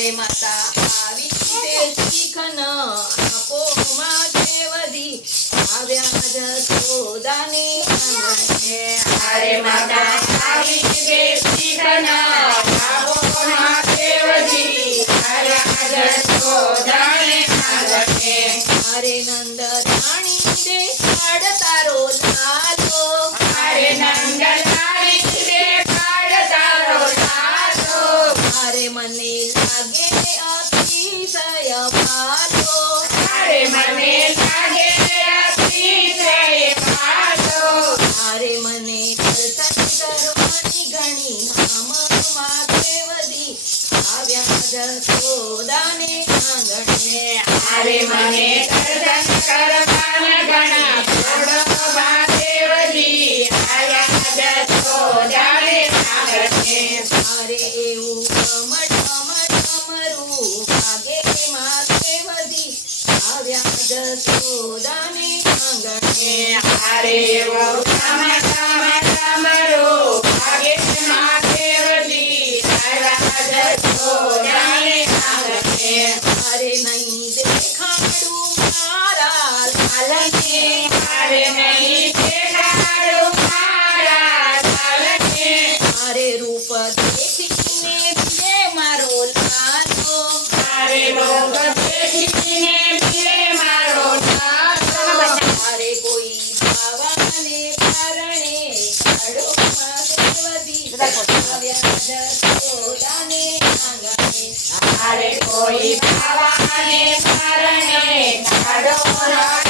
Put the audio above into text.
મારે માતા આવી શીખન આપો માધેવધી આવ્યા જ સોદાની મારે માતા આવી શીખન આપો માધેવધી આવ્યા જ સોદાની મારે નંદ રાણી દે યશોદાને આંગણને આરે મને કરદન કરવાન એવું કમળ કમળ કમરું ભાગે માં દેવજી. આવ્યા યશોદાને આંગણને કોઈ ભાવાને કારણે કાઢો